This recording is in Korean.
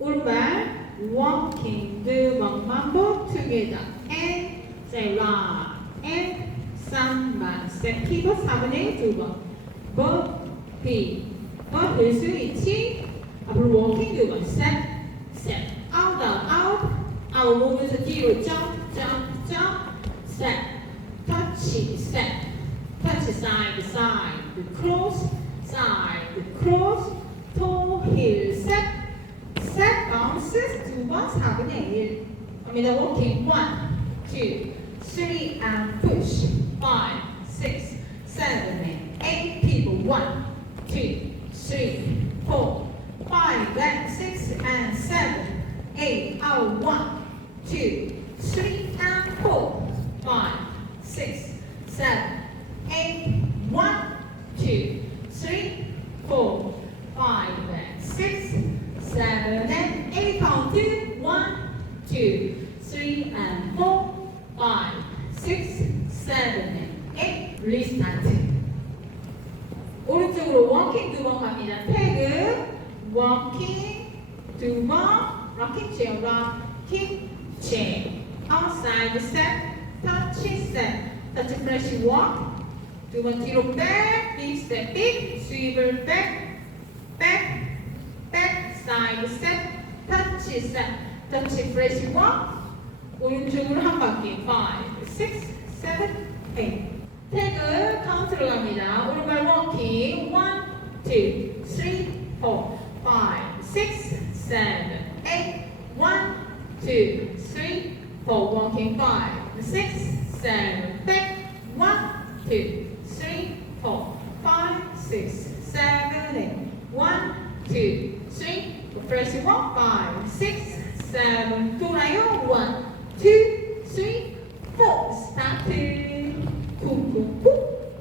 오른발 walking 두 번 반복 together and say right and 3번 step 키보드 4분의 1 2번 버피 버릴 수 있지 앞으로 walking 두 번 step step out out out out 보면서 뒤로 jump jump jump step touch step touch side side cross side cross toe heel step step bounces 두 번 4분의 1 갑니다. walking 1 2 3 and push 5 6 7 and 8 people 1 2 3 4 5 and 6 and 7 8 out 1 2 3 and 4 5 6 7 8 1 2 3 4 5 and 6 7 and 8 count 2 1 2 3 and 4 5 6 7 and 8 리스타트 오른쪽으로 워킹 두 번 갑니다. 태그 워킹 두 번 럭킹 체어 럭킹 체어 outside step touch step touch flash walk 두 번 뒤로 백 big step big swivel back back back side step touch step touch flash walk 오른쪽으로 한 바퀴 5 6 7 8 태그 카운트로 갑니다. 오른발 워킹 1 2 3 4 5 6 7 8 1 2 3 4 워킹 5 6 7 8 1 2 3 4 5 6 7 8 1 2 3 프레시 1 5 6 7 돌아요 1 2 3 4 스타트